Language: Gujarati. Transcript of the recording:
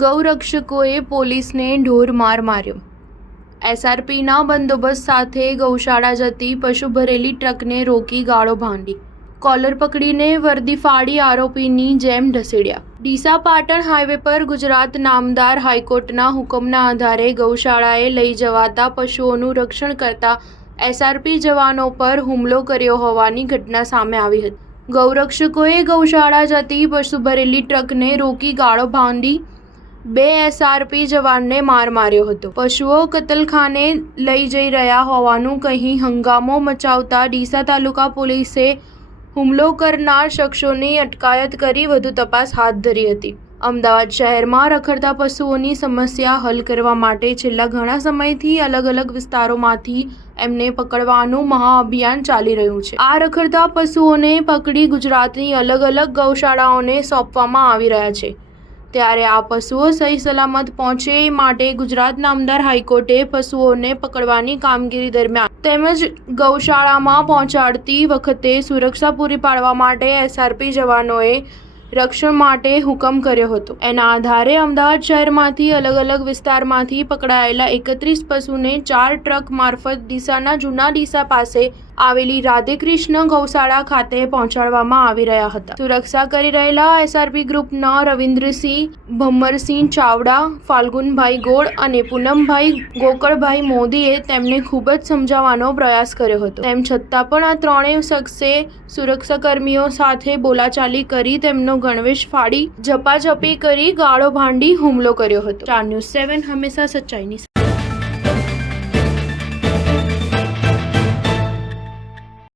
ગૌરક્ષકોએ પોલીસને ઢોર માર માર્યો। એસઆરપીના બંદોબસ્ત સાથે ગૌશાળા જતી પશુ ભરેલી ટ્રકને રોકી ગાળો ભાંડી, કોલર પકડીને વર્દી ફાડી આરોપીની જેમ ઢસેડ્યા। ડીસા પાટણ હાઈવે પર ગુજરાત નામદાર હાઈકોર્ટના હુકમના આધારે ગૌશાળાએ લઈ જવાતા પશુઓનું રક્ષણ કરતા એસઆરપી જવાનો પર હુમલો કર્યો હોવાની ઘટના સામે આવી હતી। ગૌરક્ષકોએ ગૌશાળા જતી પશુ ભરેલી ટ્રકને રોકી ગાળો ભાંડી 2 એસઆરપી જવાનને માર માર્યો હતો। પશુઓ કતલખાને લઈ જઈ રહ્યા હોવાનું કહી હંગામો મચાવતા ડીસા તાલુકા પોલીસે હુમલો કરનાર શખ્સોની અટકાયત કરી વધુ તપાસ હાથ ધરી હતી। અમદાવાદ શહેરમાં રખડતા પશુઓની સમસ્યા હલ કરવા માટે છેલ્લા ઘણા સમયથી અલગ અલગ વિસ્તારોમાંથી એમને પકડવાનું મહાઅભિયાન ચાલી રહ્યું છે। આ રખડતા પશુઓને પકડી ગુજરાતની અલગ અલગ ગૌશાળાઓને સોંપવામાં આવી રહ્યા છે। ત્યારે આ પશુઓ સહી સલામત પહોંચે માટે ગુજરાત નામદાર હાઈકોર્ટે પશુઓને પકડવાની કામગીરી દરમિયાન તેમજ ગૌશાળામાં પહોંચાડતી વખતે સુરક્ષા પૂરી પાડવા માટે એસઆરપી જવાનોએ રક્ષણ માટે હુકમ કર્યો હતો। એના આધારે અમદાવાદ શહેરમાંથી અલગ અલગ વિસ્તારમાંથી પકડાયેલા 31 પશુને 4 ટ્રક મારફત ડીસાના જૂના ડીસા પાસે આવેલી રાધેકૃષ્ણ ગૌશાળા ખાતે પહોંચાડવામાં આવી રહ્યા હતા। સુરક્ષા કરી રહેલા એસઆરપી ગ્રુપના રવિન્દ્રસિંહ, ભમ્મરસિંહ ચાવડા, ફાલ્ગુનભાઈ ગોળ અને પૂનમભાઈ ગોકળભાઈ મોદીએ તેમને ખૂબ જ સમજાવવાનો પ્રયાસ કર્યો હતો। તેમ છતાં પણ આ ત્રણેય શખ્સે સુરક્ષાકર્મીઓ સાથે બોલાચાલી કરી તેમનો ગણવેશ ફાડી ઝપાઝપી કરી ગાળો ભાંડી હુમલો કર્યો હતો। સ્ટાર ન્યૂઝ 7 હંમેશા સચ્ચાઈની